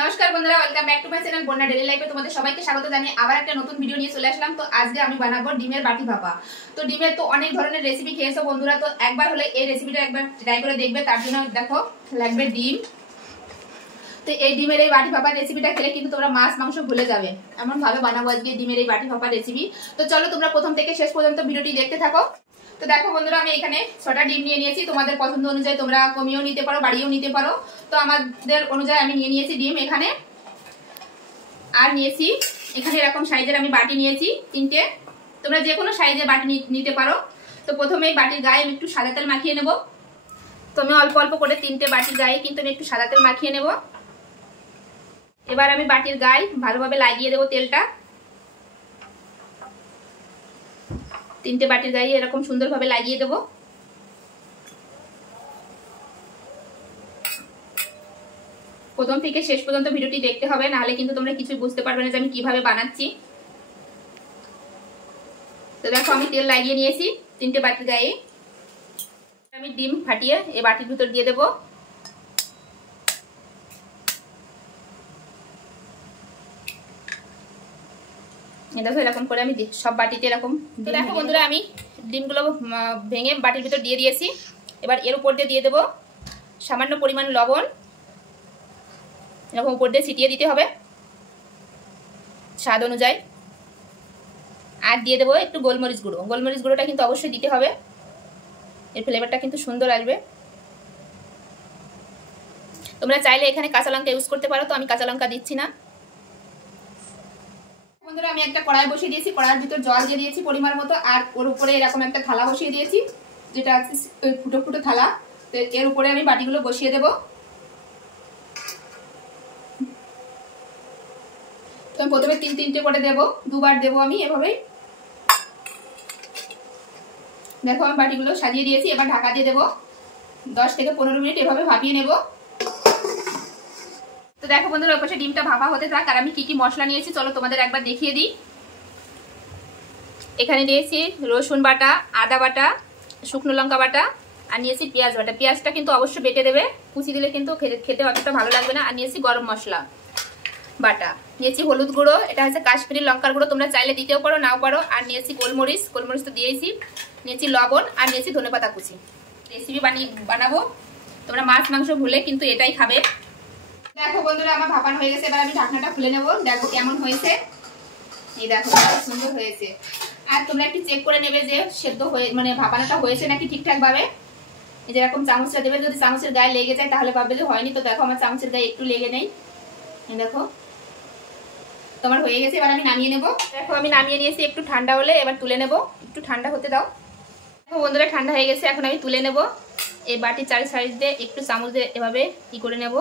নমস্কার বন্ধুরা, welcome back to my channel বন্যা ডেইলি লাইফে তোমাদের সবাইকে স্বাগত জানিয়ে আবার একটা নতুন ভিডিও নিয়ে চলে আসলাম। তো আজকে আমি বানাবো ডিমের বাটি ভাপা। তো ডিমের তো অনেক ধরনের রেসিপি খেয়েছো বন্ধুরা, তো একবার হলে এই রেসিপিটা একবার ট্রাই করে দেখবে। তার জন্য দেখো লাগবে ডিম। তো এই ডিমের এই বাটি ভাপার রেসিপিটা খেলে কিন্তু তোমরা মাছ মাংস ভুলে যাবে, এমন ভাবে বানাবো আজকে ডিমের এই বাটি ভাপার রেসিপি। তো চলো তোমরা প্রথম থেকে শেষ পর্যন্ত ভিডিওটি দেখতে থাকো। তো দেখো বন্ধুরা, আমি এখানে 6টা ডিম নিয়ে নিয়েছি। তোমাদের পছন্দ অনুযায়ী তোমরা কমিয়েও নিতে পারো, বাড়িয়েও নিতে পারো। তো আমাদের অনুযায়ী আমি নিয়ে নিয়েছি ডিম এখানে। আর নিয়েছি এখানে এরকম সাইজের আমি বাটি নিয়েছি 3টে। তোমরা যে কোনো সাইজের বাটি নিতে পারো। তো প্রথমে বাটির গায়ে আমি একটু সাদা তেল মাখিয়ে নেব। তো আমি অল্প অল্প করে 3টে বাটির গায়ে কিন্তু আমি একটু সাদা তেল মাখিয়ে নেব। এবার আমি বাটির গায়ে ভালোভাবে লাগিয়ে দেবো তেলটা। 3টে বাটির গায়ে এরকম সুন্দরভাবে লাগিয়ে দেবো। প্রথম থেকে শেষ পর্যন্ত ভিডিওটি দেখতে হবে, নাহলে কিন্তু তোমরা কিছুই বুঝতে পারবে না যে আমি কিভাবে বানাচ্ছি। তো দেখো আমি তেল লাগিয়ে নিয়েছি 3টে বাটির গায়ে। আমি ডিম ফাটিয়ে এই বাটির ভিতর দিয়ে দেবো। দেখো এরকম করে আমি সব বাটিতে এরকম। দেখো বন্ধুরা, আমি ডিমগুলো ভেঙে বাটির ভিতর দিয়ে দিয়েছি। এবার এর উপর দিয়ে দেবো সামান্য পরিমাণ লবণ। এরকম উপর দিয়ে ছিটিয়ে দিতে হবে স্বাদ অনুযায়ী। আর দিয়ে দেবো একটু গোলমরিচ গুঁড়ো। গোলমরিচ গুঁড়োটা কিন্তু অবশ্যই দিতে হবে, এর ফ্লেভারটা কিন্তু সুন্দর আসবে। তোমরা চাইলে এখানে কাঁচা লঙ্কা ইউজ করতে পারো, তো আমি কাঁচা লঙ্কা দিচ্ছি না। বন্ধুরা, আমি একটা কড়াই বসিয়ে দিয়েছি। কড়াইয়ের ভিতর জল দিয়ে দিয়েছি পরিমাণ মতো। আর ওর উপরে এরকম একটা থালা বসিয়ে দিয়েছি, যেটা আছে ফুটো ফুটো থালা। তো এর উপরে আমি বাটিগুলো বসিয়ে দেবো। তো আমি প্রথমে 3-3টে করে দেবো, দুবার দেবো আমি এভাবেই। দেখো আমি বাটিগুলো সাজিয়ে দিয়েছি। এবার ঢাকা দিয়ে দেবো 10 থেকে 15 মিনিট এভাবে ভাপিয়ে নেব। তো দেখো বন্ধুরা, ওই পাশে ডিমটা ভাপা হতে থাক। আর আমি কি কি মশলা নিয়েছি চলো তোমাদের একবার দেখিয়ে দিই। এখানে নিয়েছি রসুন বাটা, আদা বাটা, শুকনো লঙ্কা বাটা, আর নিয়েছি পেঁয়াজ বাটা। পেঁয়াজটা কিন্তু অবশ্যই বেটে দেবে, কুচি দিলে কিন্তু খেতে অতটা ভালো লাগবে না। আর নিয়েছি গরম মশলা বাটা, নিয়েছি হলুদ গুঁড়ো, এটা হচ্ছে কাশ্মীরি লঙ্কার গুঁড়ো, তোমরা চাইলে দিতেও পারো নাও পারো। আর নিয়েছি গোলমরিচ, গোলমরিচ তো দিয়েছি। নিয়েছি লবণ, আর নিয়েছি ধনেপাতা কুচি। রেসিপি বানাবো, তোমরা মাছ মাংস ভুলে কিন্তু এটাই খাবে। দেখো বন্ধুরা, আমার ভাপানো হয়ে গেছে। এবার আমি ঢাকনাটা খুলে নেব, দেখো কেমন হয়েছে। এই দেখো কত সুন্দর হয়েছে। আর তোমরা একটু চেক করে নেবে যে সেদ্ধ হয়ে মানে ভাপানোটা হয়েছে নাকি ঠিকঠাক ভাবে। এই যে এরকম চামচটা দেবে, যদি চামচের গায়ে লেগে যায় তাহলে ভাববে যে হয়নি। তো দেখো আমার চামচের গায়ে একটু লেগে নেই। দেখো তোমার হয়ে গেছে। এবার আমি নামিয়ে নেব। দেখো আমি নামিয়ে নিয়েছি, একটু ঠান্ডা হলে এবার তুলে নেব। একটু ঠান্ডা হতে দাও। দেখো বন্ধুরা, ঠান্ডা হয়ে গেছে, এখন আমি তুলে নেব। এই বাটির চারি সাইড দিয়ে একটু চামচ দিয়ে এভাবে কি করে নেব,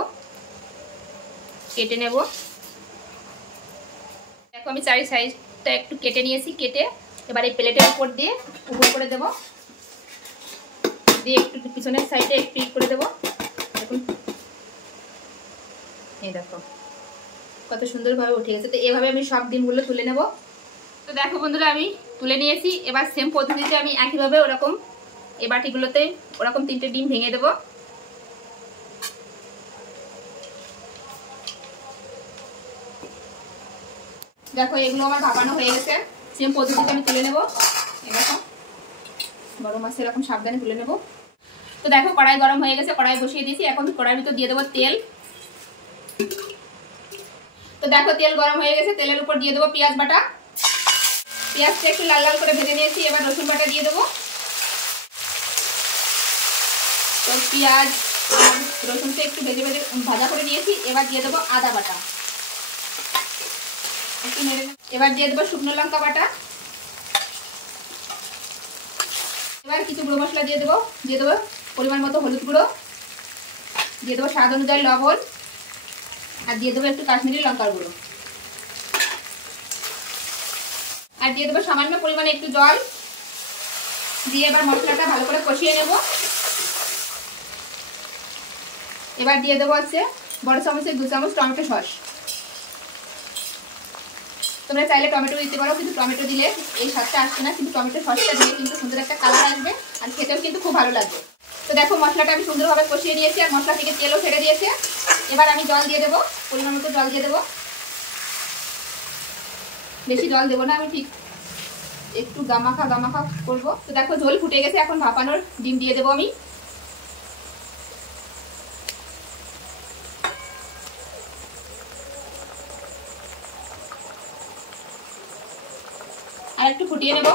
কেটে নেব। দেখো আমি চারি সাইডটা একটু কেটে নিয়েছি। কেটে এবার এই প্লেটের উপর দিয়ে উপর করে দেব, দিয়ে একটু পিছনের সাইডে একটু করে দেবো। দেখুন এই দেখো কত সুন্দরভাবে উঠে গেছে। তো এভাবে আমি সব ডিমগুলো তুলে নেব। তো দেখো বন্ধুরা, আমি তুলে নিয়েছি। এবার সেম পদ্ধতিতে আমি একইভাবে ওরকম এই বাটিগুলোতে ওরকম 3টে ডিম ভেঙে দেবো। দেখো এগুলো আমার ভাপানো হয়ে গেছে। সেম পদ্ধতিতে আমি তুলে নেব। দেখো বড় মাছ এরকম সাবধানে তুলে নেব। তো দেখো কড়াই গরম হয়ে গেছে, কড়াই বসিয়ে দিয়েছি। এখন কড়াইয়ের ভিতর দিয়ে দেবো তেল। তো দেখো তেল গরম হয়ে গেছে, তেলের উপর দিয়ে দেবো পেঁয়াজ বাটা। পেঁয়াজটা একটু লাল লাল করে ভেজে নিয়েছি। এবার রসুন বাটা দিয়ে দেবো। তো পেঁয়াজ আর রসুনটা একটু ভেজে ভেজে ভাজা করে নিয়েছি। এবার দিয়ে দেবো আদা বাটা, একটু নেড়ে। এবার দিয়ে দেবো শুকনো লঙ্কা বাটা। এবার কিছু গুঁড়ো মশলা দিয়ে দেবো পরিমাণ মতো হলুদ গুঁড়ো, দিয়ে দেবো স্বাদ অনুযায়ী লবণ, আর দিয়ে দেবো একটু কাশ্মীরি লঙ্কার গুঁড়ো, আর দিয়ে দেবো সামান্য পরিমাণে একটু জল দিয়ে এবার মশলাটা ভালো করে কষিয়ে নেব। এবার দিয়ে দেবো হচ্ছে বড় চামচের 2 চামচ টমেটো সস। তোমরা চাইলে টমেটো দিতে পারো, কিন্তু টমেটো দিলে এই স্বাদটা আসবে না। কিন্তু টমেটো সসটা দিয়ে কিন্তু সুন্দর একটা কালার আসবে, আর খেতেও কিন্তু খুব ভালো লাগবে। তো দেখো মশলাটা আমি সুন্দরভাবে কষিয়ে নিয়েছি, আর মশলা থেকে তেলও ছেড়ে দিয়েছে। এবার আমি জল দিয়ে দেবো, পরিমাণ মতো জল দিয়ে দেবো, বেশি জল দেবো না, আমি ঠিক একটু গামাখা গামাখা করবো। তো দেখো ঝোল ফুটে গেছে, এখন ভাপানোর ডিম দিয়ে দেবো আমি। আর একটু ফুটিয়ে নেব,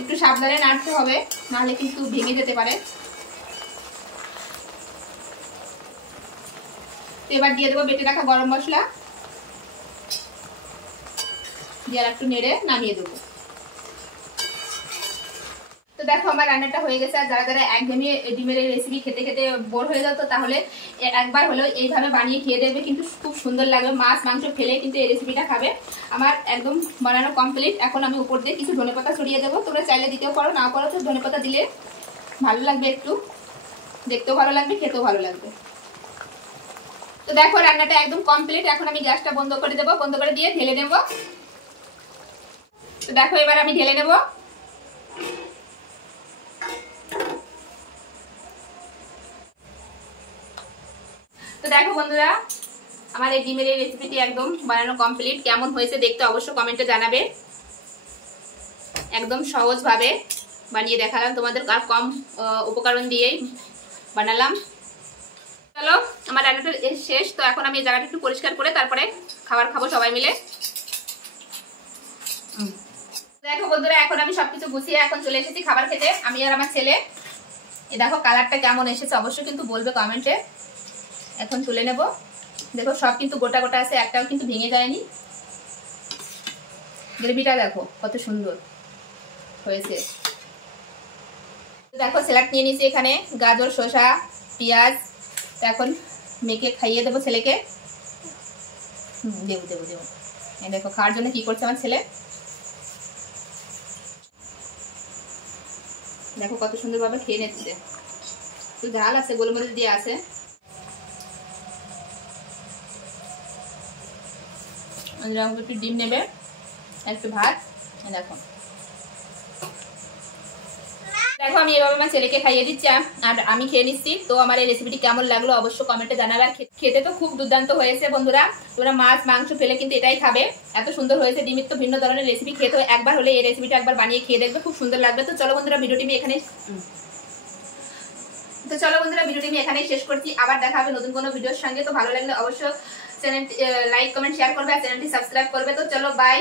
একটু সাবধানে নাড়তে হবে, নাহলে কিন্তু ভেঙে যেতে পারে। তো এবার দিয়ে দেবো বেটে রাখা গরম মশলা, দিয়ে আর একটু নেড়ে নামিয়ে দেবো। তো দেখো আমার রান্নাটা হয়ে গেছে। আর যারা যারা একঘেয়েমি ডিমের এই রেসিপি খেতে খেতে বোর হয়ে যাও, তো তাহলে একবার হলেও এইভাবে বানিয়ে খেয়ে দেখবে, কিন্তু খুব সুন্দর লাগবে। মাছ মাংস ফেলে কিন্তু এই রেসিপিটা খাবে। আমার একদম বানানো কমপ্লিট। এখন আমি উপর দিয়ে কিছু ধনেপাতা ছড়িয়ে দেবো, তোমরা চাইলে দিতেও পারো, না পারো তো ধনেপাতা দিলে ভালো লাগবে, একটু দেখতেও ভালো লাগবে, খেতেও ভালো লাগবে। তো দেখো রান্নাটা একদম কমপ্লিট। এখন আমি গ্যাসটা বন্ধ করে দেবো, বন্ধ করে দিয়ে ঢেলে নেবো। তো দেখো এবার আমি ঢেলে নেবো। তো দেখো বন্ধুরা, আমার এই ডিমের এই রেসিপিটি একদম বানানো কমপ্লিট। কেমন হয়েছে দেখতে অবশ্যই কমেন্টে জানাবে। একদম সহজভাবে বানিয়ে দেখালাম তোমাদের, আর কম উপকরণ দিয়েই বানালাম। চলো আমার রান্নাটা শেষ। তো এখন আমি এই জায়গাটা একটু পরিষ্কার করে তারপরে খাবার খাবো সবাই মিলে। দেখো বন্ধুরা, এখন আমি সবকিছু গুছিয়ে এখন চলে এসেছি খাবার খেতে, আমি আর আমার ছেলে। এই দেখো কালারটা কেমন এসেছে অবশ্যই কিন্তু বলবে কমেন্টে। এখন তুলে নেব। দেখো সব কিন্তু গোটা গোটা আছে, একটাও কিন্তু ভেঙে যায়নি। গ্রেভিটা দেখো কত সুন্দর হয়েছে। দেখো স্যালাড নিয়ে নিয়েছি এখানে, গাজর, শসা, পেঁয়াজ। এখন মেখে খাইয়ে দেবো ছেলেকে। দেবো দেবো দেবো। দেখো খাওয়ার জন্য কি করছে আমার ছেলে, দেখো কত সুন্দরভাবে খেয়ে নিচ্ছে। একটু ঝাল আছে, গোলমরিচ দিয়ে আছে। একটু ডিম নেবে, একটু ভাত। দেখো দেখো আমি এভাবে আমার ছেলেকে খাইয়ে দিচ্ছি আর আমি খেয়ে নিচ্ছি। তো আমার এই রেসিপিটি কেমন লাগলো অবশ্যই কমেন্টে জানাবে। আর খেতে তো খুব দুর্দান্ত হয়েছে বন্ধুরা। তোমরা মাছ মাংস ফেলে কিন্তু এটাই খাবে, এত সুন্দর হয়েছে। ডিমের তো ভিন্ন ধরনের রেসিপি, খেতে একবার হলে এই রেসিপিটা একবার বানিয়ে খেয়ে দেখবে, খুব সুন্দর লাগবে। তো চলো বন্ধুরা ভিডিওটি আমি এখানেই শেষ করছি। আবার দেখা হবে নতুন কোনো ভিডিওর সঙ্গে। তো ভালো লাগলে অবশ্যই চ্যানেলটি লাইক কমেন্ট শেয়ার করবে, আর চ্যানেলটি সাবস্ক্রাইব করবে। তো চলো বাই।